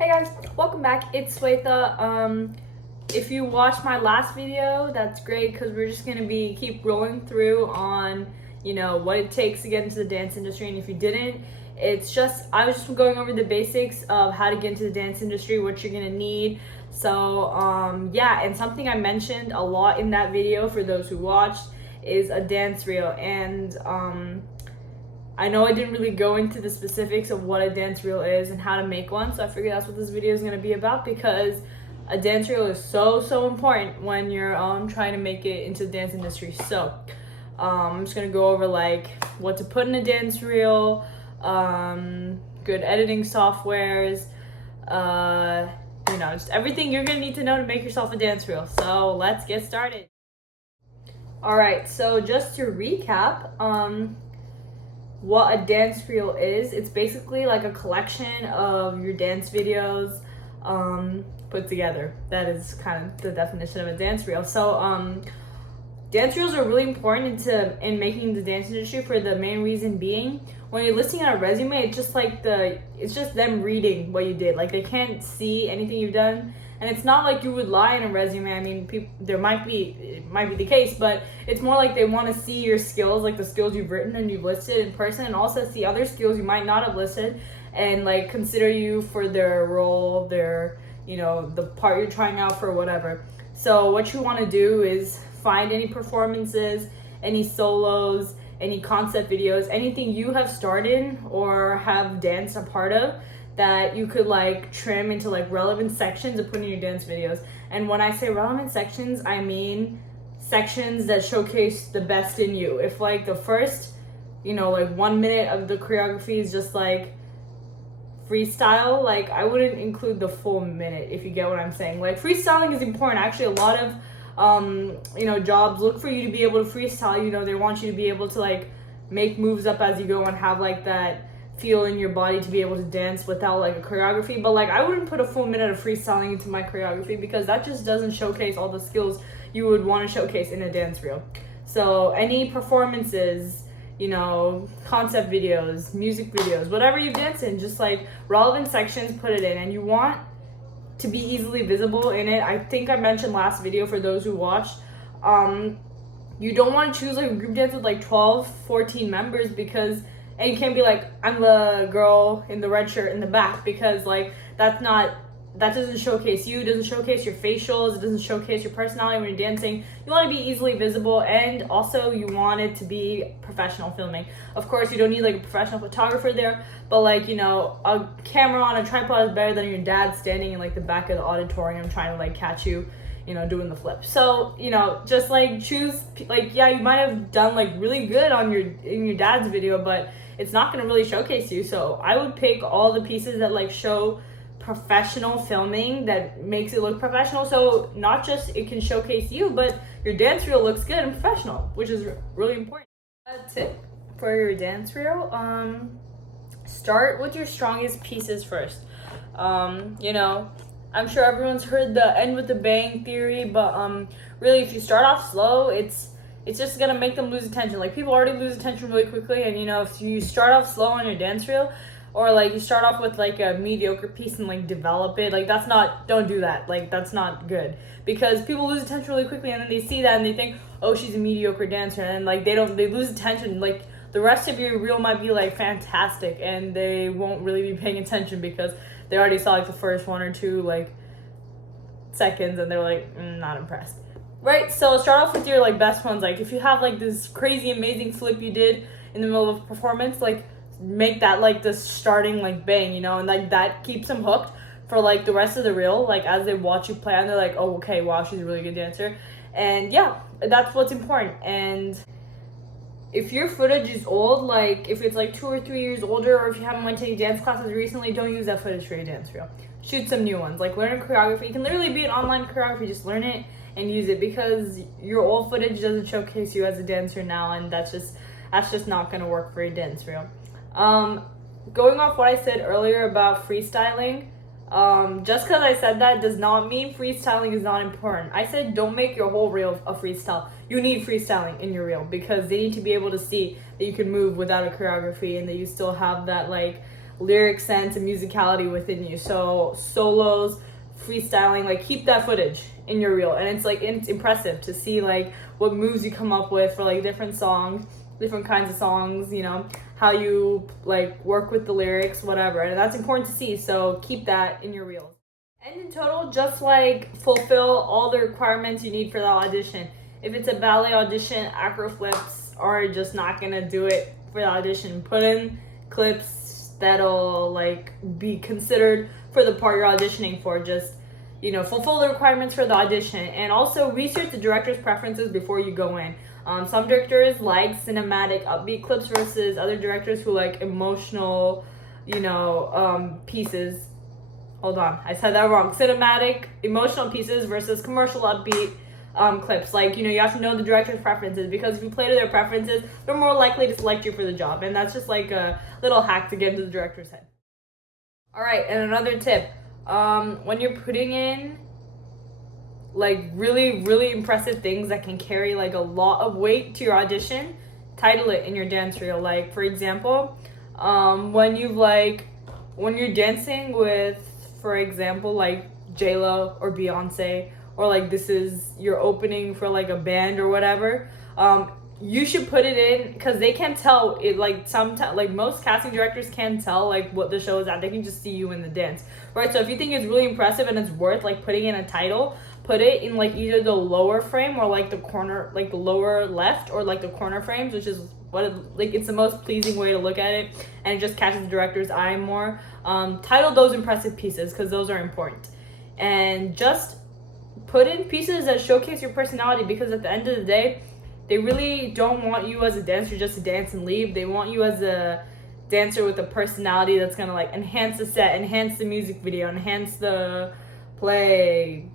Hey guys, welcome back. It's Swetha. If you watched my last video, that's great because we're just gonna keep rolling through on what it takes to get into the dance industry. And if you didn't, I was just going over the basics of how to get into the dance industry, what you're gonna need. So yeah, and something I mentioned a lot in that video for those who watched is a dance reel. And I know I didn't really go into the specifics of what a dance reel is and how to make one, so I figured that's what this video is going to be about, because a dance reel is so important when you're trying to make it into the dance industry. So I'm just going to go over like what to put in a dance reel, good editing softwares, just everything you're going to need to know to make yourself a dance reel. So let's get started. Alright, so just to recap, what a dance reel is, it's basically like a collection of your dance videos put together. That is kind of the definition of a dance reel. So dance reels are really important in making the dance industry, for the main reason being, when you're listing out a resume, it's just them reading what you did. Like, they can't see anything you've done. And it's not like you would lie in a resume. I mean, it might be the case, but it's more like they want to see your skills, like the skills you've written and you've listed in person, and also see other skills you might not have listed, and like consider you for their role, the part you're trying out for, whatever. So what you want to do is find any performances, any solos, any concept videos, anything you have started or have danced a part of, that you could like trim into like relevant sections and put in your dance videos. And when I say relevant sections, I mean sections that showcase the best in you. If like the first, like 1 minute of the choreography is just like freestyle, like I wouldn't include the full minute, if you get what I'm saying. Like, freestyling is important. Actually, a lot of jobs look for you to be able to freestyle. They want you to be able to like make moves up as you go and have like that feel in your body to be able to dance without like a choreography. But like, I wouldn't put a full minute of freestyling into my choreography, because that just doesn't showcase all the skills you would want to showcase in a dance reel. So any performances, concept videos, music videos, whatever you dance in, just like relevant sections, put it in. And you want to be easily visible in it. I think I mentioned last video, for those who watched, you don't want to choose like a group dance with like 12, 14 members, because, and you can't be like, I'm the girl in the red shirt in the back, because like that doesn't showcase you, it doesn't showcase your facials, it doesn't showcase your personality when you're dancing. You want to be easily visible, and also you want it to be professional filming. Of course, you don't need like a professional photographer there, but like, a camera on a tripod is better than your dad standing in like the back of the auditorium trying to like catch you doing the flip. So just like choose, like, yeah, you might have done like really good in your dad's video, but it's not going to really showcase you. So I would pick all the pieces that like show professional filming, that makes it look professional. So not just it can showcase you, but your dance reel looks good and professional, which is really important. That's it for your dance reel. Start with your strongest pieces first. I'm sure everyone's heard the end with the bang theory, but really, if you start off slow, it's just gonna make them lose attention. Like, people already lose attention really quickly, and if you start off slow on your dance reel, or like you start off with like a mediocre piece and like develop it, like don't do that. Like, that's not good, because people lose attention really quickly, and then they see that and they think, oh, she's a mediocre dancer, and like they lose attention. Like, the rest of your reel might be like fantastic, and they won't really be paying attention because they already saw like the first 1 or 2 like seconds, and they're like, not impressed. Right? So start off with your like best ones. Like, if you have like this crazy amazing flip you did in the middle of a performance, like make that like the starting like bang, and like that keeps them hooked for like the rest of the reel. Like, as they watch you play, and they're like, oh, okay, wow, she's a really good dancer. And yeah, that's what's important. And if your footage is old, like if it's like 2 or 3 years older, or if you haven't went to any dance classes recently, don't use that footage for your dance reel. Shoot some new ones. Like, learn a choreography. It can literally be an online choreography. Just learn it and use it, because your old footage doesn't showcase you as a dancer now, and that's just not going to work for your dance reel. Going off what I said earlier about freestyling, just because I said that does not mean freestyling is not important. I said don't make your whole reel a freestyle. You need freestyling in your reel, because they need to be able to see that you can move without a choreography, and that you still have that like lyric sense and musicality within you. So solos, freestyling, like keep that footage in your reel, and it's impressive to see like what moves you come up with for like different songs, different kinds of songs, you know, how you like work with the lyrics, whatever, and that's important to see. So keep that in your reels. And in total, just like fulfill all the requirements you need for the audition. If it's a ballet audition, acro flips are just not gonna do it for the audition. Put in clips that'll like be considered for the part you're auditioning for. Just, you know, fulfill the requirements for the audition, and also research the director's preferences before you go in. Some directors like cinematic upbeat clips versus other directors who like emotional, you know, pieces. Hold on, I said that wrong. Cinematic, emotional pieces versus commercial upbeat clips. Like, you know, you have to know the director's preferences, because if you play to their preferences, they're more likely to select you for the job. And that's just like a little hack to get into the director's head. All right, and another tip. When you're putting in like really impressive things that can carry like a lot of weight to your audition, title it in your dance reel. Like, for example, when you're dancing with, for example, like J-Lo or Beyonce, or like this is your opening for like a band or whatever, you should put it in, because they can tell it. Like sometimes, like most casting directors can tell like what the show is at. They can just see you in the dance, right? So if you think it's really impressive and it's worth like putting in a title, put it in like either the lower frame or like the corner, like the lower left or like the corner frames, which is like it's the most pleasing way to look at it, and it just catches the director's eye more. Title those impressive pieces, because those are important, and just put in pieces that showcase your personality, because at the end of the day, they really don't want you as a dancer just to dance and leave. They want you as a dancer with a personality that's gonna like enhance the set, enhance the music video, enhance the play,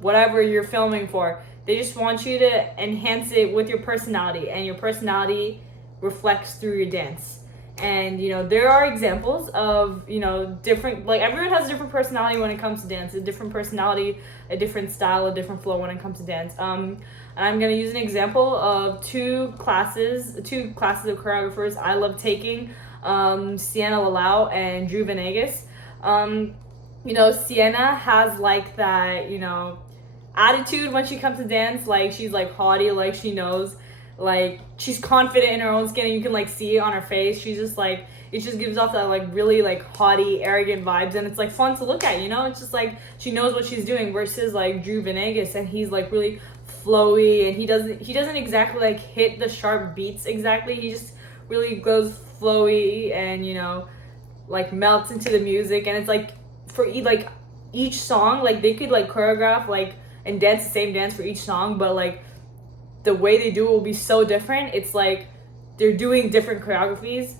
whatever you're filming for. They just want you to enhance it with your personality, and your personality reflects through your dance. And, you know, there are examples of, you know, different, like everyone has a different personality when it comes to dance, a different personality, a different style, a different flow when it comes to dance. And I'm going to use an example of two classes of choreographers I love taking, Sienna Lalau and Drew Venegas. You know, Sienna has like that, you know, attitude when she comes to dance. Like, she's like haughty, like she knows, like she's confident in her own skin, and you can like see it on her face. She's just like, it just gives off that like really like haughty, arrogant vibes, and it's like fun to look at, you know. It's just like she knows what she's doing, versus like Drew Venegas, and he's like really flowy, and he doesn't exactly like hit the sharp beats exactly. He just really goes flowy and, you know, like melts into the music. And it's like for like each song, like they could like choreograph like and dance the same dance for each song, but like the way they do it will be so different. It's like they're doing different choreographies,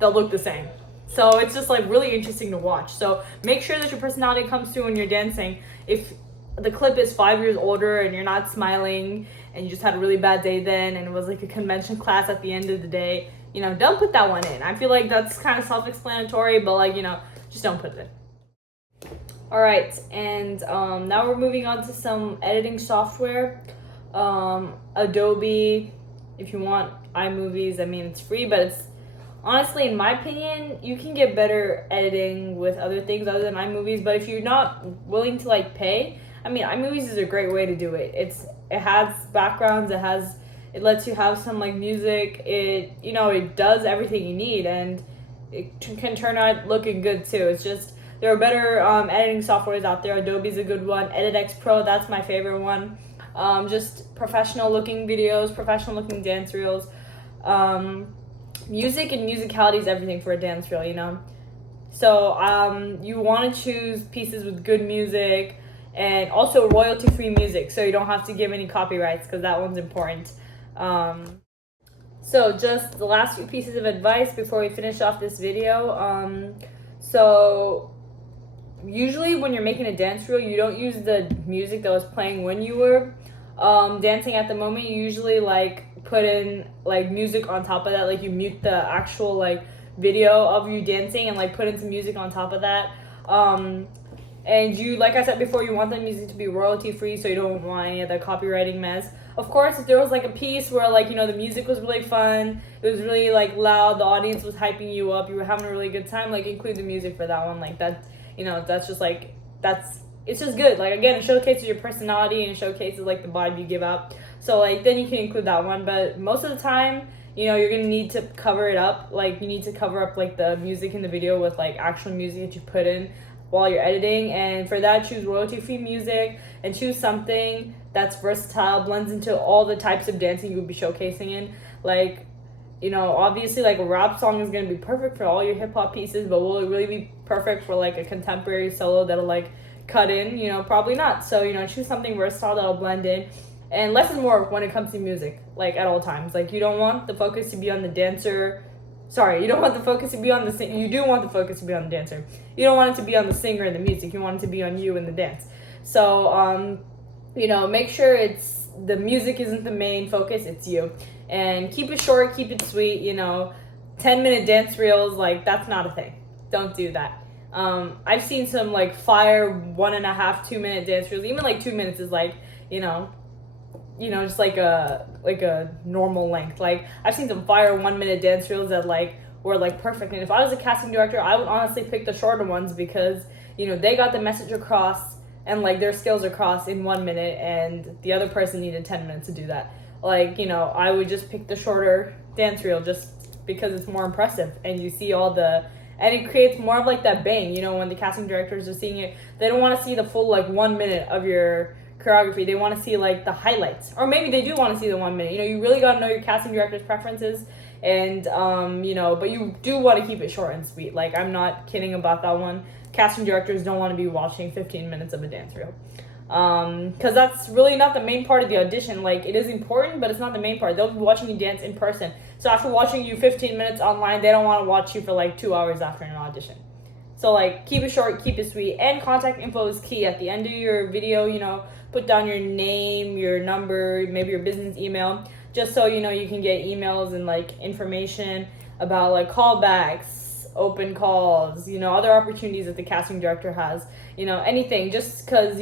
they'll look the same. So it's just like really interesting to watch. So make sure that your personality comes through when you're dancing. If the clip is 5 years older and you're not smiling and you just had a really bad day then, and it was like a convention class at the end of the day, you know, don't put that one in. I feel like that's kind of self-explanatory, but like, you know, just don't put it in. All right, and now we're moving on to some editing software. Adobe, if you want iMovies, I mean, it's free, but it's honestly, in my opinion, you can get better editing with other things other than iMovies. But if you're not willing to like pay, I mean, iMovies is a great way to do it. It has backgrounds, it lets you have some like music, you know, it does everything you need, and it can turn out looking good too. It's just, there are better editing softwares out there. Adobe's a good one. EditX Pro, that's my favorite one. Just professional looking videos, professional looking dance reels. Music and musicality is everything for a dance reel, you know. So you want to choose pieces with good music, and also royalty free music, so you don't have to give any copyrights, because that one's important. So just the last few pieces of advice before we finish off this video. So usually when you're making a dance reel, you don't use the music that was playing when you were dancing at the moment. You usually like put in like music on top of that, like you mute the actual like video of you dancing and like put in some music on top of that. And you, like I said before, you want the music to be royalty free, so you don't want any of the copywriting mess. Of course, if there was like a piece where like, the music was really fun, it was really like loud, the audience was hyping you up, you were having a really good time, like include the music for that one. Like that, that's just like, it's just good. Like again, it showcases your personality and it showcases like the vibe you give out. So like then you can include that one. But most of the time, you're gonna need to cover it up. Like you need to cover up like the music in the video with like actual music that you put in while you're editing. And for that, choose royalty-free music and choose something that's versatile, blends into all the types of dancing you would be showcasing in. Like, obviously like a rap song is gonna be perfect for all your hip-hop pieces, but will it really be perfect for like a contemporary solo that'll like cut in? Probably not. So choose something versatile that'll blend in. And less is more when it comes to music, like at all times. Like you don't want the focus to be on the dancer. Sorry, you don't want the focus to be on the singer. You do want the focus to be on the dancer. You don't want it to be on the singer and the music. You want it to be on you and the dance. So make sure it's the music isn't the main focus, it's you. And keep it short, keep it sweet. 10-minute dance reels, like that's not a thing. Don't do that. I've seen some like fire 1.5, 2-minute dance reels. Even like 2 minutes is like, just like a normal length. Like I've seen some fire 1-minute dance reels that like were like perfect. And if I was a casting director, I would honestly pick the shorter ones because they got the message across and like their skills across in 1 minute, and the other person needed 10 minutes to do that. Like I would just pick the shorter dance reel just because it's more impressive and you see and it creates more of like that bang. When the casting directors are seeing it, they don't want to see the full like 1 minute of your choreography. They want to see like the highlights, or maybe they do want to see the 1 minute. You really got to know your casting director's preferences, and but you do want to keep it short and sweet. Like I'm not kidding about that one. Casting directors don't want to be watching 15 minutes of a dance reel, because that's really not the main part of the audition. Like it is important, but it's not the main part. They'll be watching you dance in person. So after watching you 15 minutes online, they don't want to watch you for like 2 hours after an audition. So like keep it short, keep it sweet, and contact info is key. At the end of your video, put down your name, your number, maybe your business email, just so you can get emails and like information about like callbacks, open calls, other opportunities that the casting director has, anything. Just because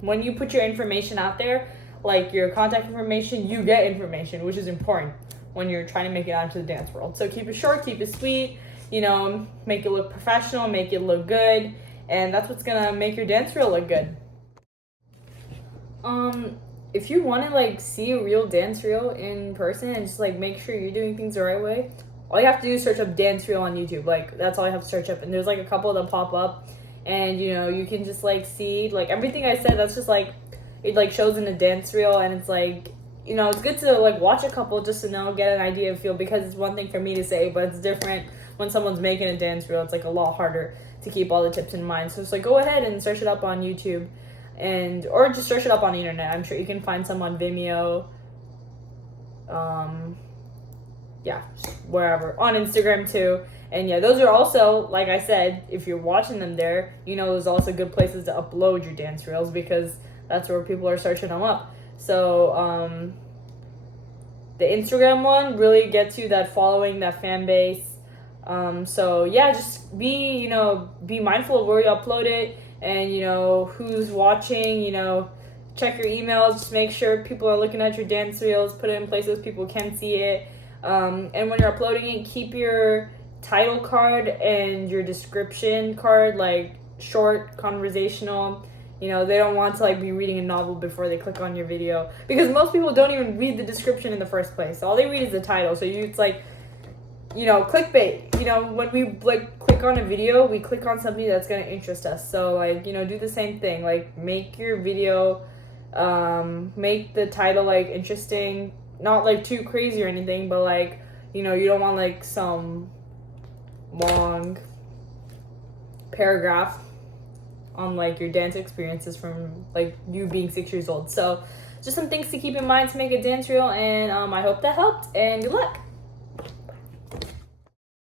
when you put your information out there, like your contact information, you get information, which is important when you're trying to make it out into the dance world. So keep it short, keep it sweet, make it look professional, make it look good, and that's what's gonna make your dance reel look good. If you want to like see a real dance reel in person and just like make sure you're doing things the right way, all you have to do is search up dance reel on YouTube. Like that's all you have to search up, and there's like a couple that pop up, and you can just like see like everything I said. That's just like it like shows in a dance reel, and it's like it's good to like watch a couple just to get an idea of feel, because it's one thing for me to say, but it's different when someone's making a dance reel. It's like a lot harder to keep all the tips in mind. So it's like go ahead and search it up on YouTube, or just search it up on the internet. I'm sure you can find some on Vimeo, wherever, on Instagram too. And those are also, like I said, if you're watching them there, there's also good places to upload your dance reels, because that's where people are searching them up. So the Instagram one really gets you that following, that fan base. So just be mindful of where you upload it, and who's watching. Check your emails, just make sure people are looking at your dance reels, put it in places people can see it. And when you're uploading it, keep your title card and your description card like short, conversational. They don't want to like be reading a novel before they click on your video, because most people don't even read the description in the first place. All they read is the title. So it's like, clickbait. When we like click on a video, we click on something that's going to interest us. So like, do the same thing. Like make your video, make the title like interesting, not like too crazy or anything, but like, you don't want like some long paragraph on like your dance experiences from like you being 6 years old. So just some things to keep in mind to make a dance reel, and I hope that helped, and good luck.